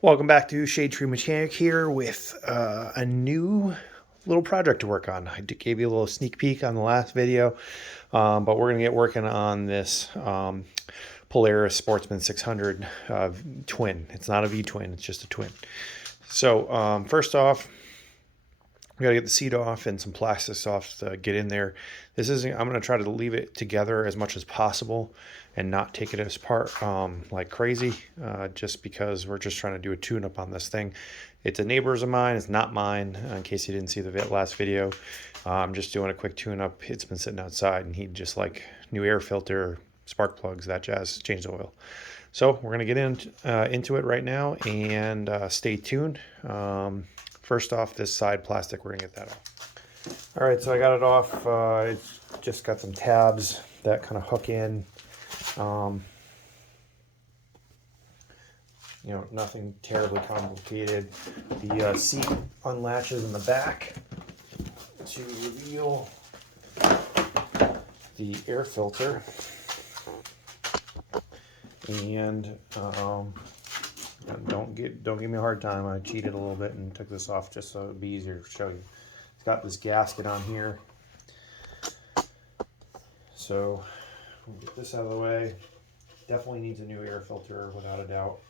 Welcome back to Shade Tree Mechanic here with a new little project to work on. I gave you a little sneak peek on the last video, but we're going to get working on this Polaris Sportsman 600 twin. It's not a V-twin, it's just a twin. So first off, we got to get the seat off and some plastics off to get in there. This isn't, I'm going to try to leave it together as much as possible and not take it apart like crazy, just because we're just trying to do a tune-up on this thing. It's a neighbor's of mine, it's not mine, in case you didn't see the last video. I'm just doing a quick tune-up. It's been sitting outside and he'd just like new air filter, spark plugs, that jazz, change the oil. So we're going to get into it right now and stay tuned. First off, this side plastic, we're going to get that off. All right, so I got it off. It's just got some tabs that kind of hook in. You know, nothing terribly complicated. The seat unlatches in the back to reveal the air filter. And don't give me a hard time. I cheated a little bit and took this off just so it'd be easier to show you. It's got this gasket on here. So we'll get this out of the way. Definitely needs a new air filter without a doubt.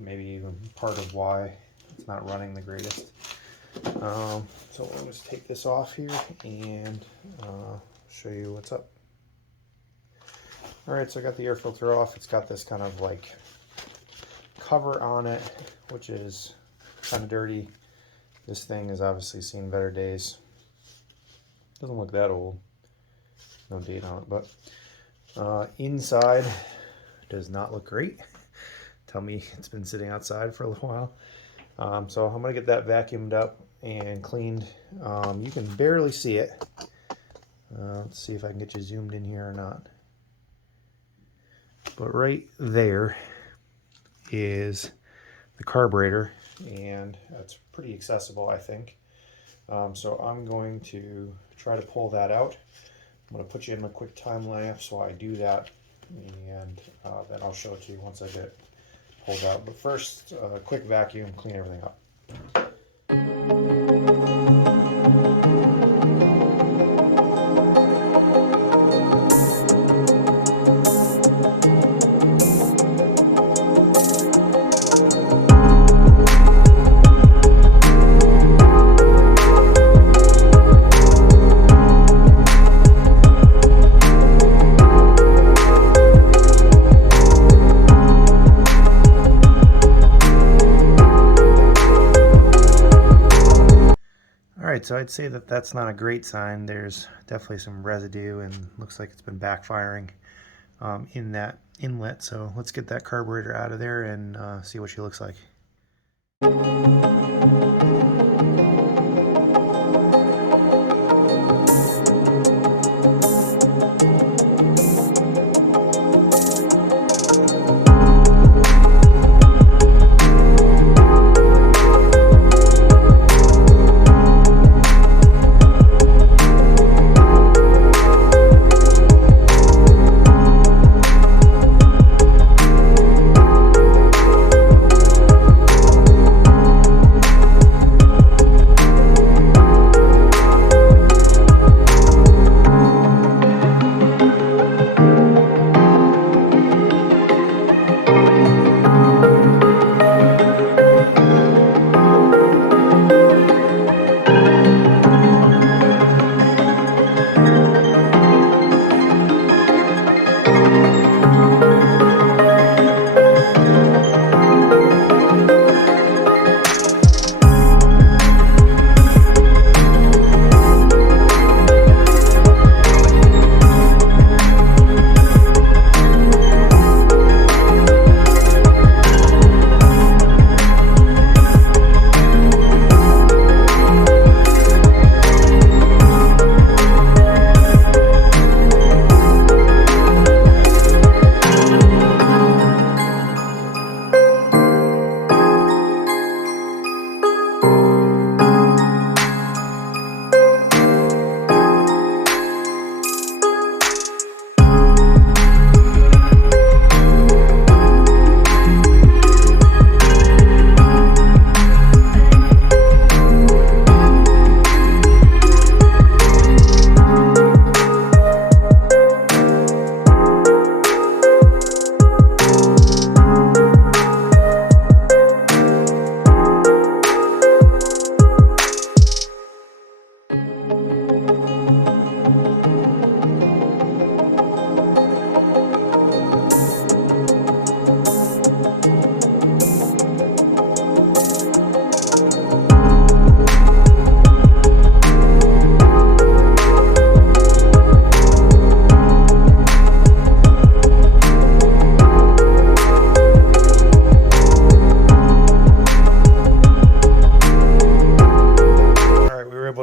Maybe even part of why it's not running the greatest. So we'll just take this off here and show you what's up. Alright, so I got the air filter off. It's got this kind of like cover on it, which is kind of dirty. This thing has obviously seen better days. Doesn't look that old. No date on it, but inside does not look great. Tell me it's been sitting outside for a little while. So I'm going to get that vacuumed up and cleaned. You can barely see it. Let's see if I can get you zoomed in here or not. But right there is the carburetor, and that's pretty accessible, I think. So I'm going to try to pull that out. I'm going to put you in a quick time lapse while I do that, and then I'll show it to you once I get it pulled out. But first, a quick vacuum, clean everything up. So I'd say that that's not a great sign. There's definitely some residue and looks like it's been backfiring in that inlet. So let's get that carburetor out of there and see what she looks like.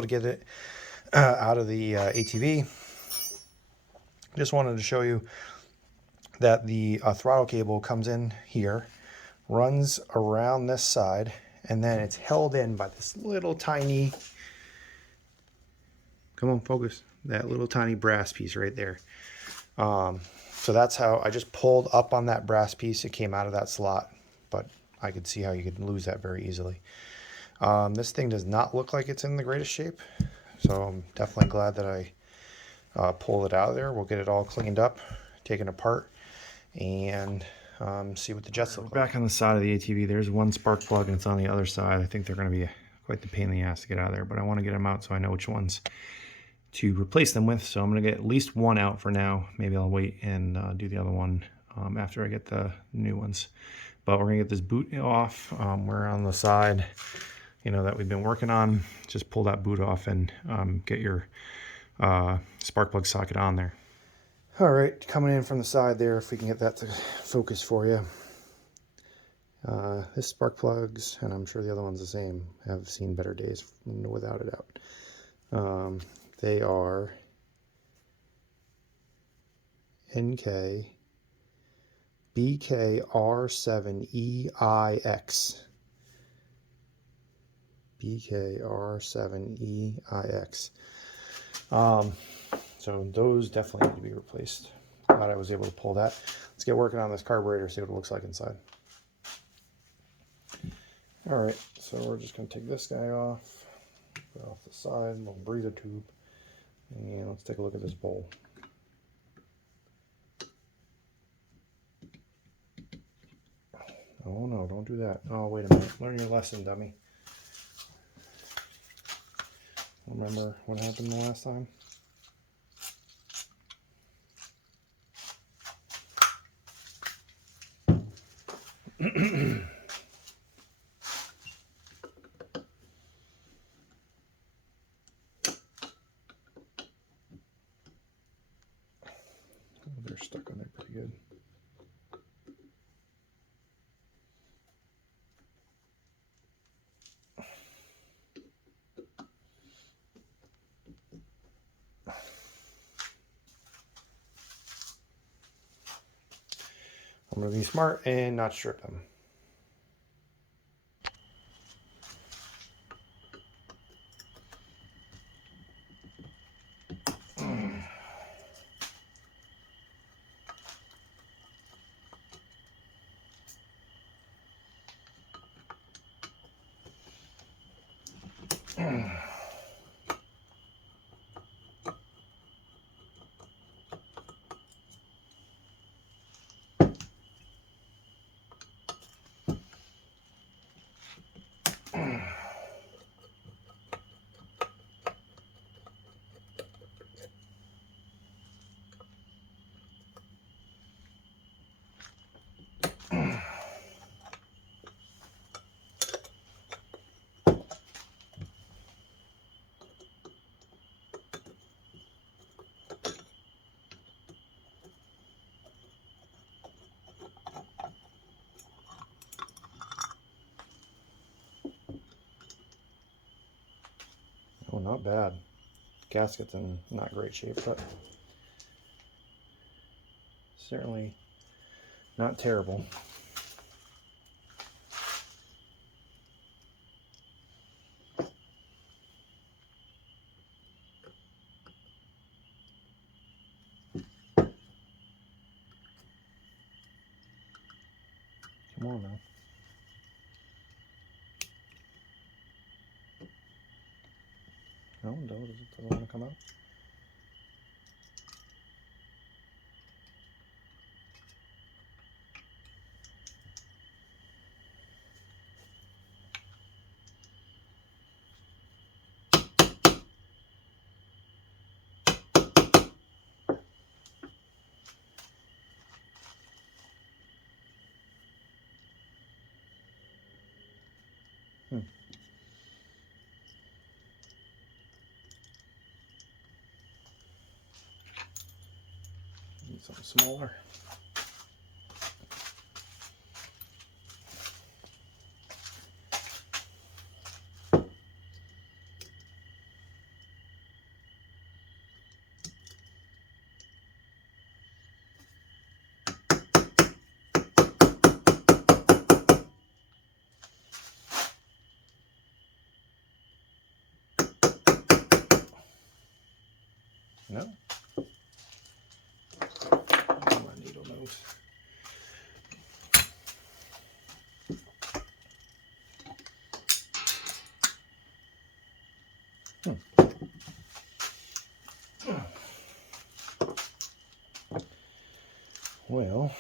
to get it out of the ATV. Just wanted to show you that the throttle cable comes in here, runs around this side, and then it's held in by this little tiny, come on, focus, that little tiny brass piece right there. So that's how I just pulled up on that brass piece. It came out of that slot, but I could see how you could lose that very easily. This thing does not look like it's in the greatest shape, so I'm definitely glad that I pulled it out of there. We'll get it all cleaned up, taken apart, and see what the jets look like. Back on the side of the ATV, there's one spark plug and it's on the other side. I think they're going to be quite the pain in the ass to get out of there, but I want to get them out so I know which ones to replace them with. So I'm going to get at least one out for now. Maybe I'll wait and do the other one after I get the new ones. But we're going to get this boot off. We're on the side, you know, that we've been working on. Just pull that boot off and get your spark plug socket on there. All right, coming in from the side there, if we can get that to focus for you. This spark plugs, and I'm sure the other one's the same, have seen better days without a doubt. They are NK BKR7EIX. BKR7EIX. So those definitely need to be replaced. Glad I was able to pull that. Let's get working on this carburetor, see what it looks like inside. All right, so we're just going to take this guy off, put it off the side, little breather tube, and let's take a look at this bowl. Oh no, don't do that. Oh, wait a minute. Learn your lesson, dummy. Remember what happened the last time? They're stuck on there pretty good. I'm going to be smart and not strip them. Oh, not bad. Gasket's in not great shape, but certainly not terrible. Come on now. No, doesn't want to come out. Need something smaller. Well,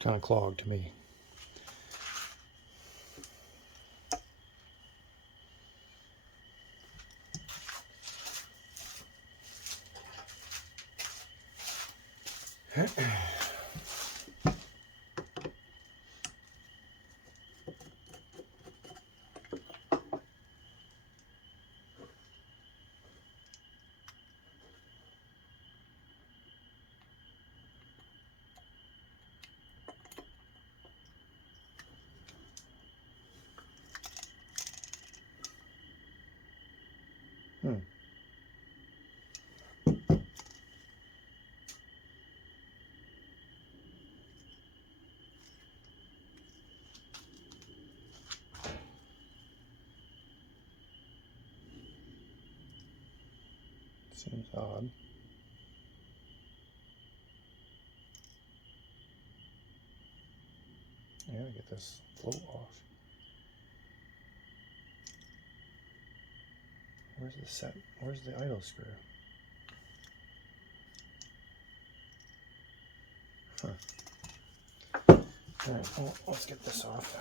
kind of clogged to me. Seems odd. I gotta get this float off. Where's the set? Where's the idle screw? Huh. Alright, well, let's get this off.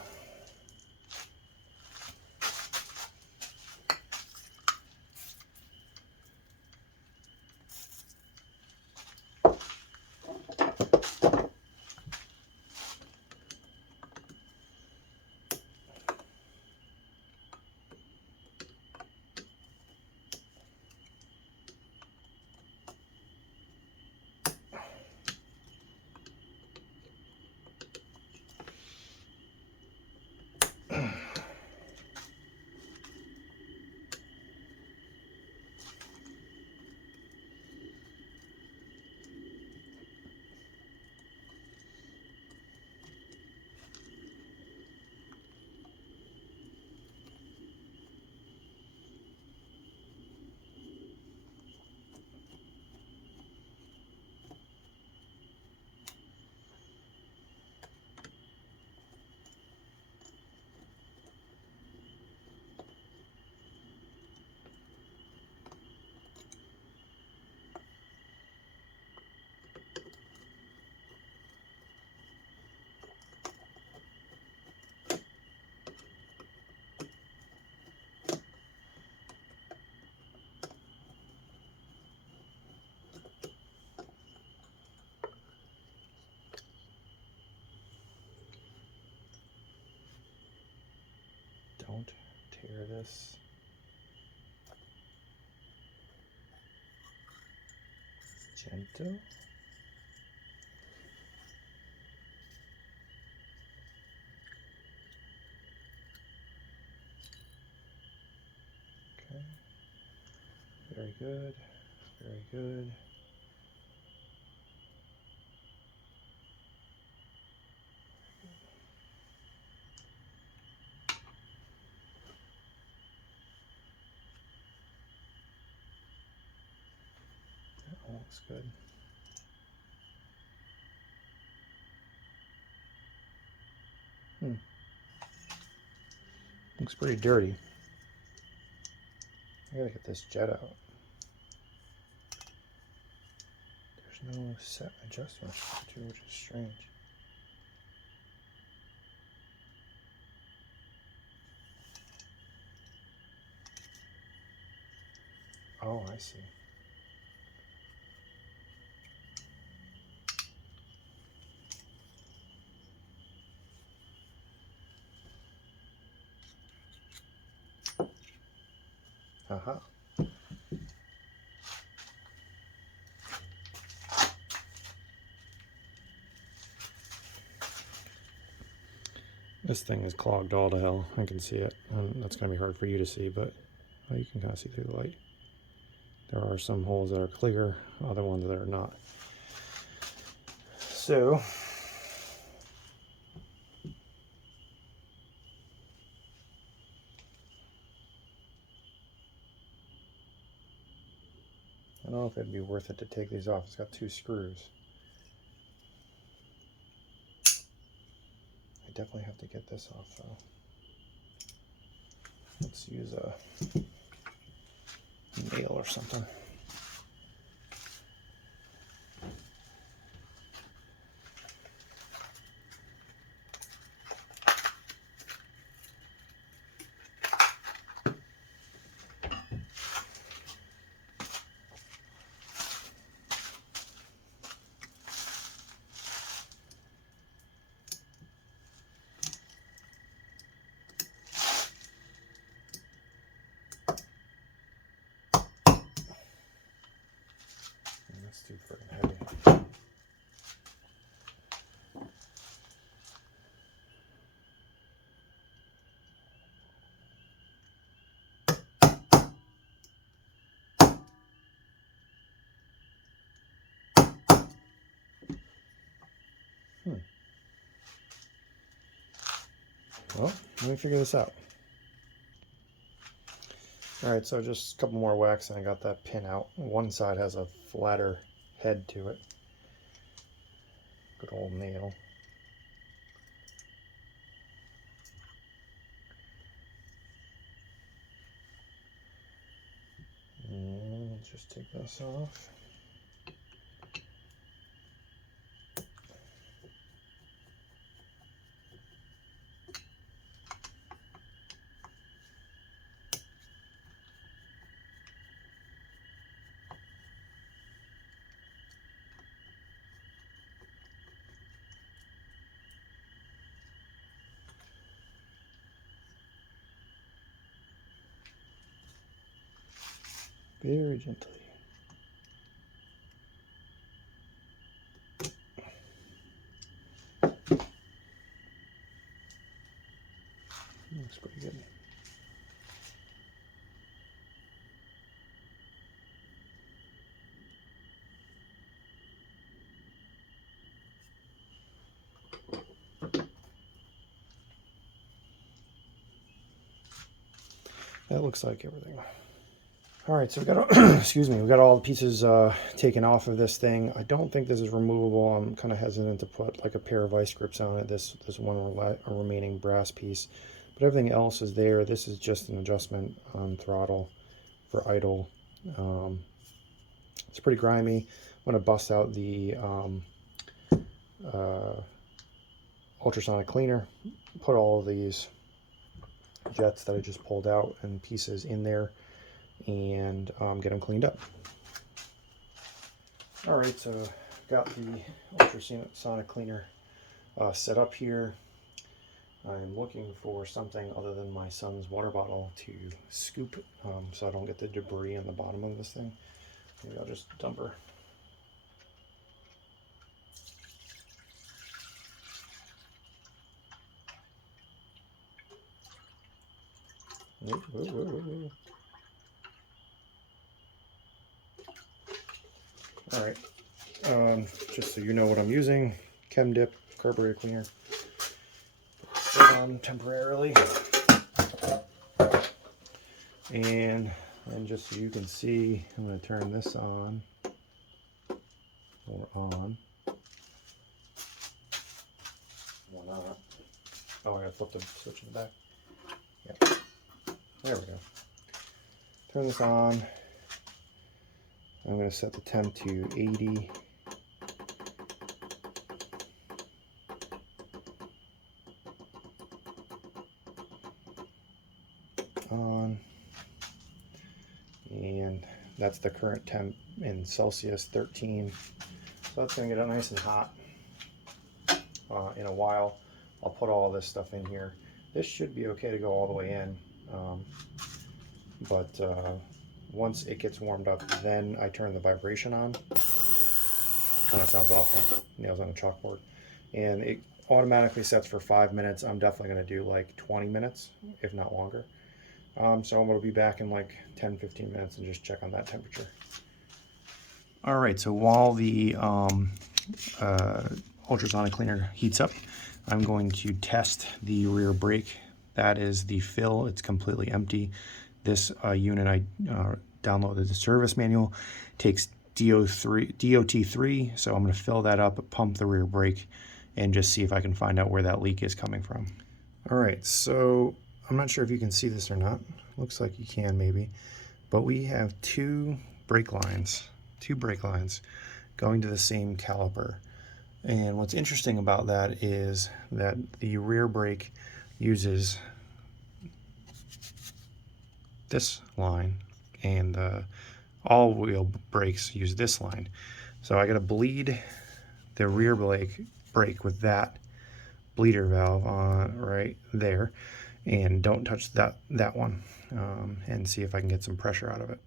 Don't tear this. Gentle. Okay. Very good. Very good. That looks good. Looks pretty dirty. I gotta get this jet out. There's no set adjustment too, which is strange. Oh, I see. Uh-huh. This thing is clogged all to hell. I can see it. That's going to be hard for you to see, but well, you can kind of see through the light. There are some holes that are clear, other ones that are not. So, I don't know if it'd be worth it to take these off. It's got 2 screws. I definitely have to get this off though. Let's use a nail or something. That's too freaking heavy. Well, let me figure this out. Alright, so just a couple more whacks and I got that pin out. One side has a flatter head to it. Good old nail. And just take this off. Very gently. Looks pretty good. That looks like everything. All right, so we got excuse me, we got all the pieces taken off of this thing. I don't think this is removable. I'm kind of hesitant to put like a pair of vice grips on it. This one remaining brass piece, but everything else is there. This is just an adjustment on throttle for idle. It's pretty grimy. I'm going to bust out the ultrasonic cleaner, put all of these jets that I just pulled out and pieces in there, and get them cleaned up. All right, so got the ultrasonic cleaner set up here. I'm looking for something other than my son's water bottle to scoop so I don't get the debris in the bottom of this thing. Maybe I'll just dump her. All right, just so you know what I'm using, Chem Dip carburetor cleaner. Put it on temporarily, and just so you can see, I'm going to turn this on or on or not. Oh, I got to flip the switch in the back. Yep. There we go. Turn this on. I'm going to set the temp to 80. On. And that's the current temp in Celsius, 13. So that's going to get it nice and hot. In a while, I'll put all this stuff in here. This should be okay to go all the way in. but once it gets warmed up, then I turn the vibration on. Kind of sounds awful, nails on a chalkboard. And it automatically sets for 5 minutes. I'm definitely going to do like 20 minutes, if not longer. So I'm going to be back in like 10-15 minutes and just check on that temperature. All right, so while the ultrasonic cleaner heats up, I'm going to test the rear brake. That is the fill. It's completely empty. This unit I downloaded the service manual. Takes DOT3, so I'm going to fill that up, pump the rear brake, and just see if I can find out where that leak is coming from. All right, so I'm not sure if you can see this or not. Looks like you can maybe, but we have two brake lines going to the same caliper. And what's interesting about that is that the rear brake uses this line, and the all-wheel brakes use this line. So I got to bleed the rear brake with that bleeder valve on right there, and don't touch that one, and see if I can get some pressure out of it.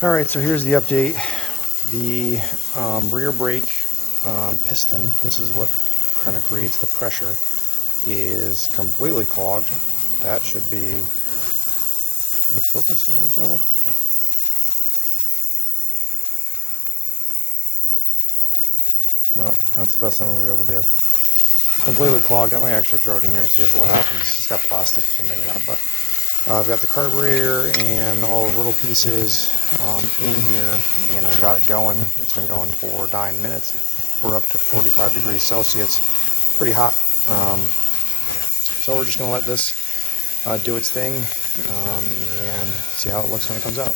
All right, so here's the update. The rear brake piston, this is what kind of creates the pressure, is completely clogged. That should be, focus here, little devil. Well, that's the best I'm going to be able to do. Completely clogged. I might actually throw it in here and see what happens. It's got plastic, so maybe not, but I've got the carburetor and all the little pieces in here, and I got it going. It's been going for 9 minutes. We're up to 45 degrees Celsius. Pretty hot. So we're just going to let this do its thing and see how it looks when it comes out.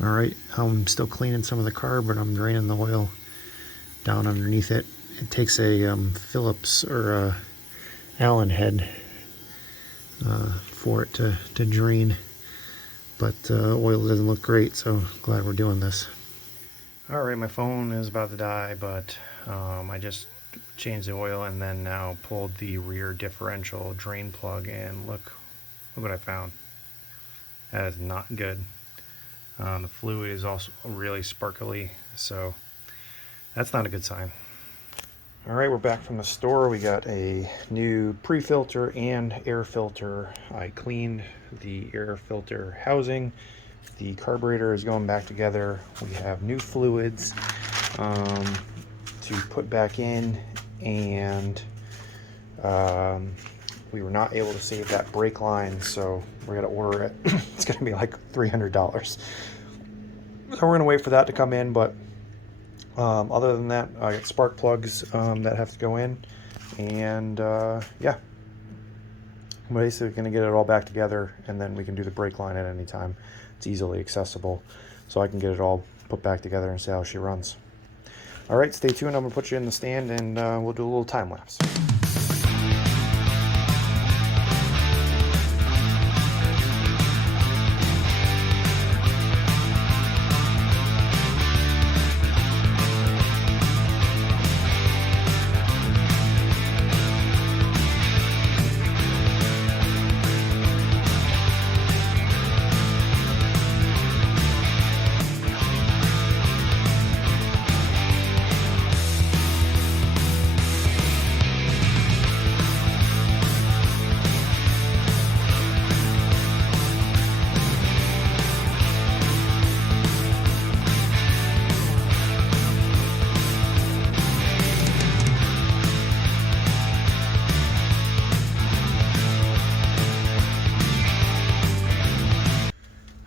All right, I'm still cleaning some of the carb, but I'm draining the oil down underneath it. It takes a Phillips or a Allen head for it to drain, but oil doesn't look great, so glad we're doing this. All right, my phone is about to die, but I just changed the oil and then now pulled the rear differential drain plug, and look what I found. That is not good. The fluid is also really sparkly, so that's not a good sign. All right, we're back from the store. We got a new pre-filter and air filter. I cleaned the air filter housing. The carburetor is going back together. We have new fluids to put back in, and we were not able to save that brake line, so we're gonna order it. It's gonna be like $300. So we're gonna wait for that to come in, but other than that, I got spark plugs that have to go in, and yeah, I'm basically gonna get it all back together, and then we can do the brake line at any time. It's easily accessible, so I can get it all put back together and see how she runs. All right, stay tuned. I'm gonna put you in the stand, and we'll do a little time lapse.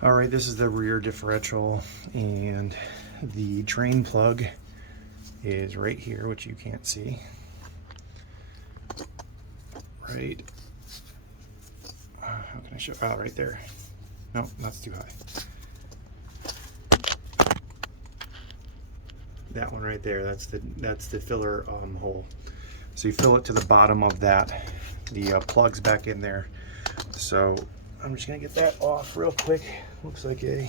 All right, this is the rear differential, and the drain plug is right here, which you can't see. Right, how can I show? Oh, right there. No, that's too high. That one right there, that's the filler hole. So you fill it to the bottom of that. The plug's back in there. So I'm just gonna get that off real quick. Looks like a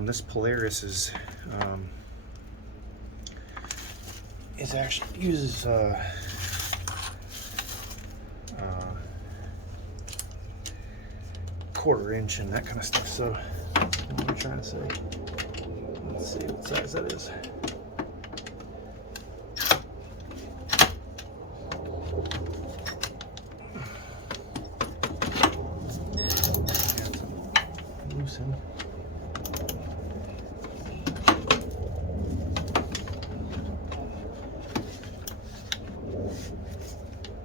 this Polaris is actually uses quarter-inch and that kind of stuff. So what am I trying to say? Let's see what size that is. Loosen.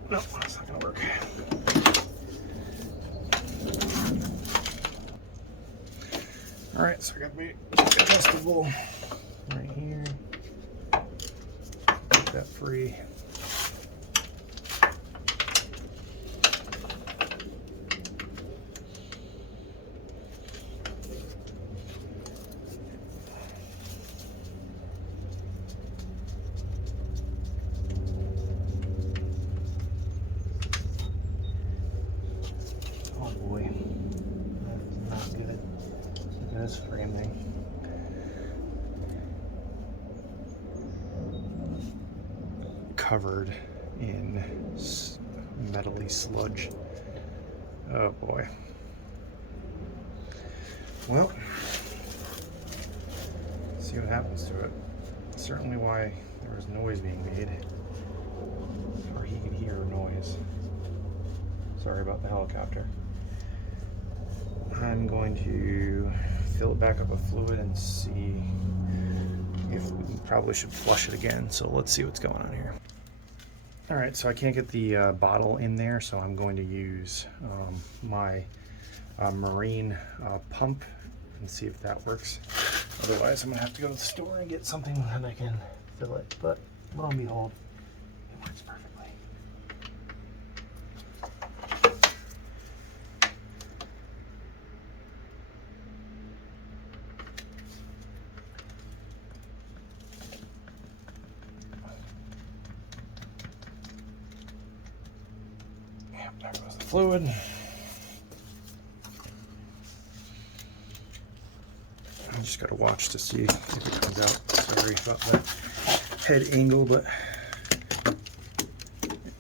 No, that's not gonna work. All right, so I got my adjustable right here. Get that free. This framing. Covered in metally sludge. Oh boy. Well, see what happens to it. Certainly why there was noise being made, or he could hear noise. Sorry about the helicopter. I'm going to fill it back up with fluid and see if we probably should flush it again. So let's see what's going on here. All right, so I can't get the bottle in there, so I'm going to use my marine pump and see if that works. Otherwise, I'm gonna have to go to the store and get something that I can fill it. But lo and behold, it works perfectly. There goes the fluid. I just got to watch to see if it comes out. Sorry about the head angle, but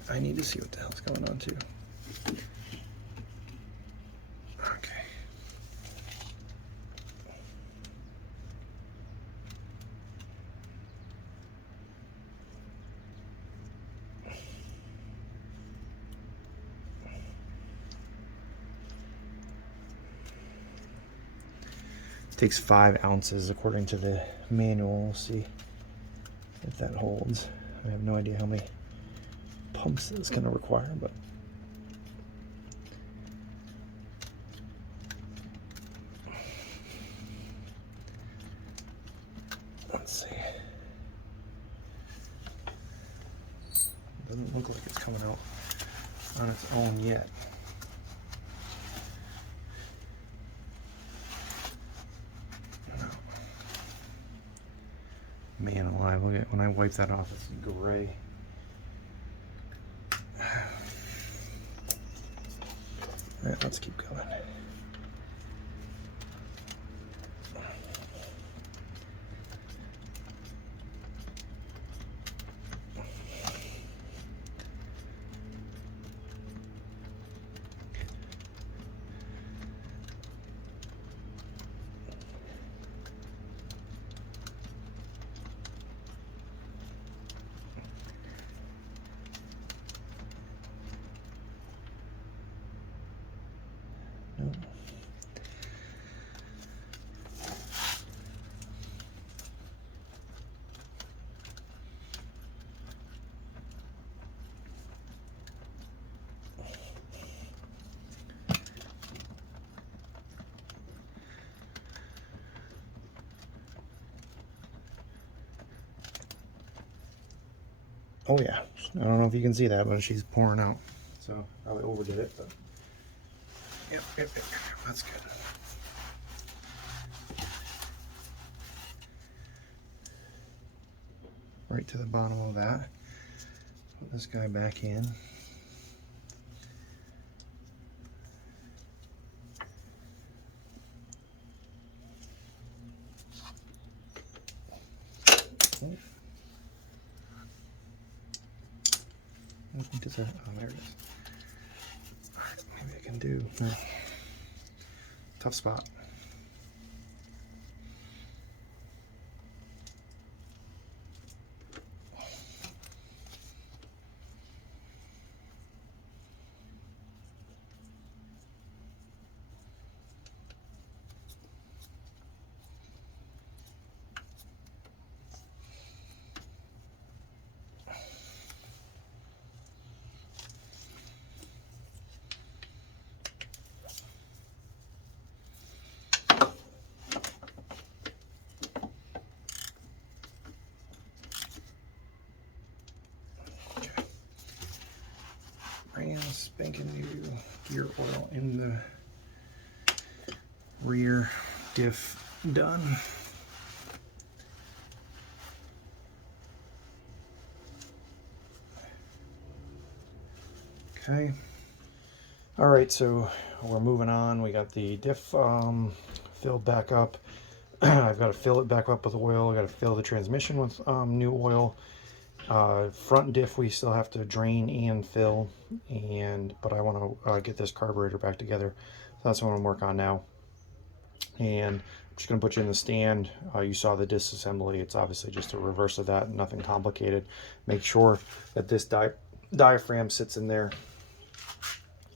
I need to see what the hell's going on too. Okay. Takes 5 ounces according to the manual. We'll see if that holds. I have no idea how many pumps it's going to require, but Doesn't look like it's coming out on its own yet. No. Man alive, look at when I wipe that off, it's gray. Alright, let's keep going. No. Oh yeah, I don't know if you can see that, but she's pouring out. So probably overdid it, but yep, that's good. Right to the bottom of that. Put this guy back in. Does that, oh, there it is. All right, maybe I can do tough spot. Brand spanking new gear oil in the rear diff done. Okay. All right, so we're moving on. We got the diff filled back up. I've got to fill it back up with oil. I got to fill the transmission with new oil. Front diff we still have to drain and fill, but I want to get this carburetor back together. So that's what I'm working on now. And I'm just going to put you in the stand. You saw the disassembly. It's obviously just a reverse of that, nothing complicated. Make sure that this diaphragm sits in there.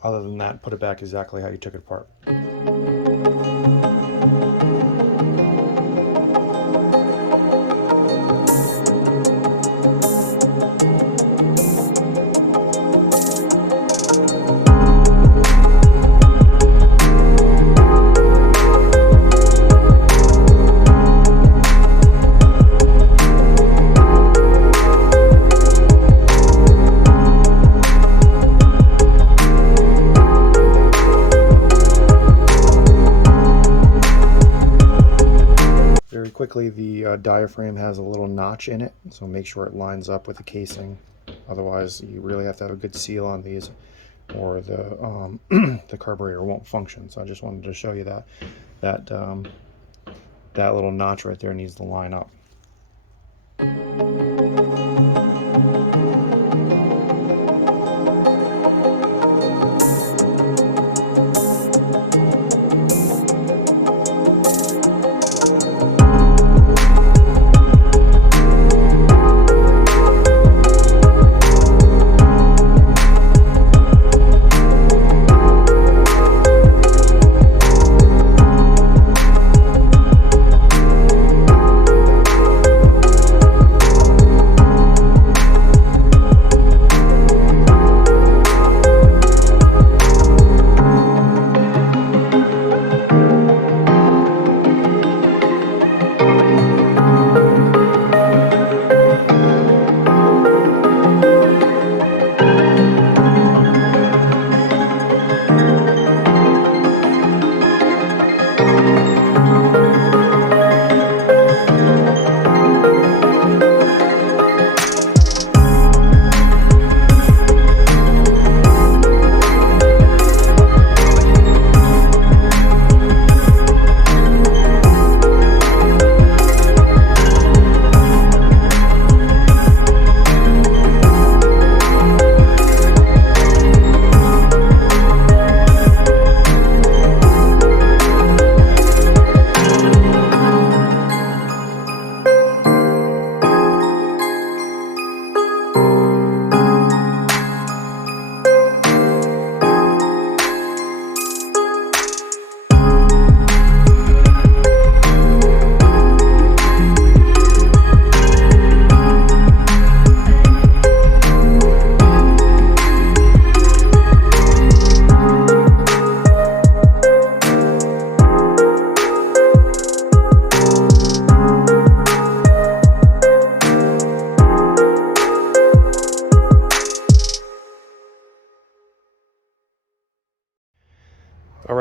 Other than that, put it back exactly how you took it apart. Quickly, the diaphragm has a little notch in it, so make sure it lines up with the casing. Otherwise, you really have to have a good seal on these, or the the carburetor won't function. So I just wanted to show you that little notch right there needs to line up.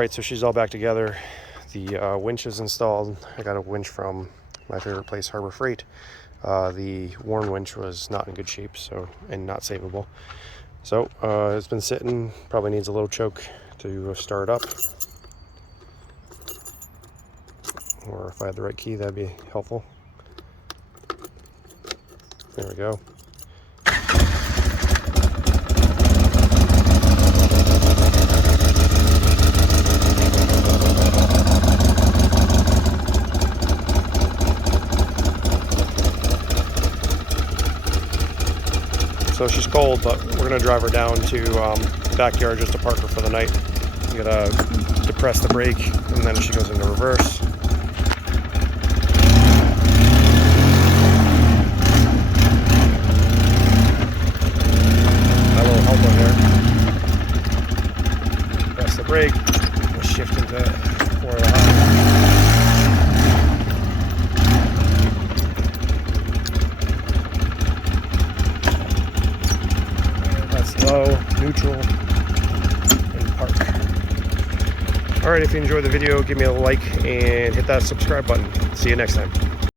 right, so she's all back together. The winch is installed. I got a winch from my favorite place, Harbor Freight. The worn winch was not in good shape, so, and not savable. So it's been sitting, probably needs a little choke to start up. Or if I had the right key, that'd be helpful. There we go. So she's cold, but we're gonna drive her down to the backyard just to park her for the night. I'm gonna depress the brake, and then she goes into reverse. That little helper there. Press the brake. We'll shift into 4 of the high. Low, neutral, and park. Alright, if you enjoyed the video, give me a like and hit that subscribe button. See you next time.